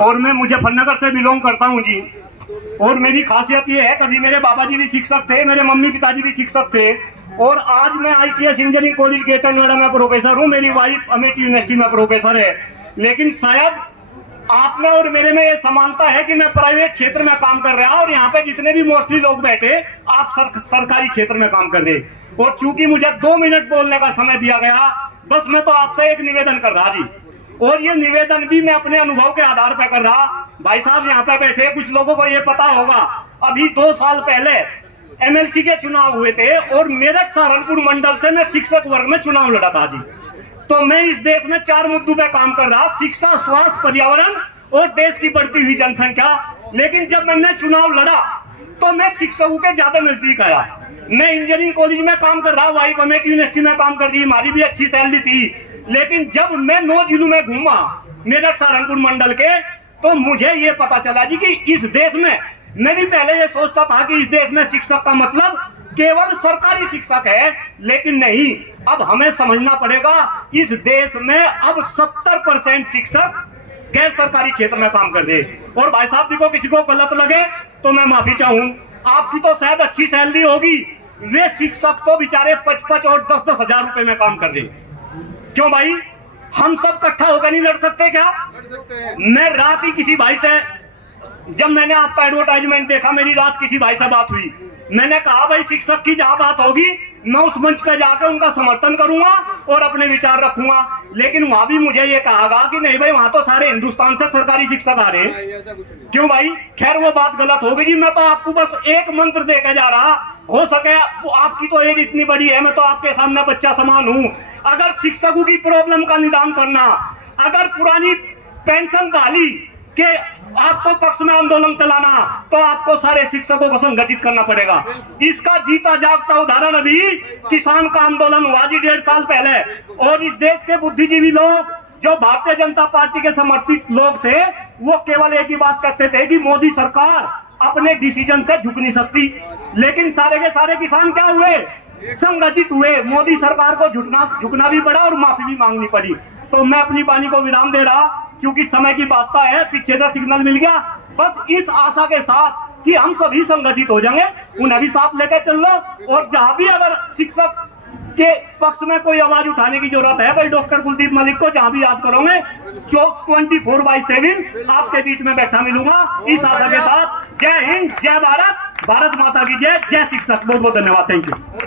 और मैं मुजफ्फरनगर से बिलोंग करता हूँ जी। और मेरी खासियत ये है, कभी मेरे बाबा जी भी शिक्षक थे, मेरे मम्मी पिताजी भी शिक्षक थे, और आज मैं ITS engineering college greater Noida में प्रोफेसर हूँ। मेरी वाइफ अमेठी यूनिवर्सिटी में प्रोफेसर है। लेकिन शायद आप में और मेरे में ये समानता है कि मैं प्राइवेट क्षेत्र में काम कर रहा, और यहाँ पे जितने भी मोस्टली लोग बैठे आप सरकारी क्षेत्र में काम कर रहे। और चूंकि मुझे 2 मिनट बोलने का समय दिया गया, बस मैं तो आपसे एक निवेदन कर रहा जी, और ये निवेदन भी मैं अपने अनुभव के आधार पर कर रहा। भाई साहब यहाँ पे बैठे कुछ लोगों को ये पता होगा, अभी 2 साल पहले MLC के चुनाव हुए थे, और मेरठ सहारनपुर मंडल से मैं शिक्षक वर्ग में चुनाव लड़ा था जी। तो मैं इस देश में 4 मुद्दों पे काम कर रहा, शिक्षा, स्वास्थ्य, पर्यावरण और देश की बढ़ती हुई जनसंख्या। लेकिन जब मैंने चुनाव लड़ा तो मैं शिक्षकों के ज्यादा नजदीक आया। मैं इंजीनियरिंग कॉलेज में काम कर रहा, वाइफ अमेठी यूनिवर्सिटी में काम कर रही, हमारी भी अच्छी सैलरी थी। लेकिन जब मैं 9 जिलों में घूमा मेरठ सहारनपुर मंडल के, तो मुझे ये पता चला जी कि इस देश में, मैं भी पहले ये सोचता था कि इस देश में शिक्षक का मतलब केवल सरकारी शिक्षक है, लेकिन नहीं, अब हमें समझना पड़ेगा इस देश में अब 70% शिक्षक गैर सरकारी क्षेत्र में काम कर रहे। और भाई साहब देखो, किसी को गलत लगे तो मैं माफी चाहूं, आपकी तो शायद अच्छी सैलरी होगी, वे शिक्षक तो बेचारे 55 और 10-10 हजार रुपए में काम कर रहे। क्यों भाई, हम सब इकट्ठा होकर नहीं लड़ सकते क्या? मैं रात ही किसी भाई से, जब मैंने आपका एडवर्टाइजमेंट देखा, मेरी रात किसी भाई से बात हुई, मैंने कहा भाई शिक्षक की जहां बात होगी मैं उस मंच पे जाकर उनका समर्थन करूंगा और अपने विचार रखूंगा। लेकिन वहां भी मुझे ये कहा कि नहीं भाई, वहां तो सारे हिंदुस्तान से सरकारी शिक्षक आ रहे हैं। क्यों भाई? खैर वो बात गलत हो गई जी। मैं तो आपको बस एक मंत्र देकर जा रहा, हो सके आपकी तो एज इतनी बड़ी है, मैं तो आपके सामने बच्चा समान हूं। अगर शिक्षकों की प्रॉब्लम का निदान करना, अगर पुरानी पेंशन बहाली के आपको पक्ष में आंदोलन चलाना, तो आपको सारे शिक्षकों को संगठित करना पड़ेगा। इसका जीता जागता उदाहरण अभी किसान का आंदोलन हुआ जी 1.5 साल पहले, और इस देश के बुद्धिजीवी लोग जो भारतीय जनता पार्टी के समर्थित लोग थे, वो केवल एक ही बात कहते थे कि मोदी सरकार अपने डिसीजन से झुक नहीं सकती। लेकिन सारे के सारे किसान क्या हुए? संगठित हुए। मोदी सरकार को झुकना भी पड़ा और माफी भी मांगनी पड़ी। तो मैं अपनी वाणी को विराम दे रहा, क्योंकि समय की बात है, पीछे से सिग्नल मिल गया। बस इस आशा के साथ कि हम सभी संगठित हो जाएंगे, उन्हें भी साथ लेकर चल लो। और जहां भी अगर शिक्षक के पक्ष में कोई आवाज उठाने की जरूरत है, भाई डॉक्टर कुलदीप मलिक को जहां भी याद करोगे, 24/7 आपके बीच में बैठा मिलूंगा। इस आशा के साथ जय हिंद, जय भारत, भारत माता की जय, जय शिक्षक। बहुत बहुत धन्यवाद, थैंक यू।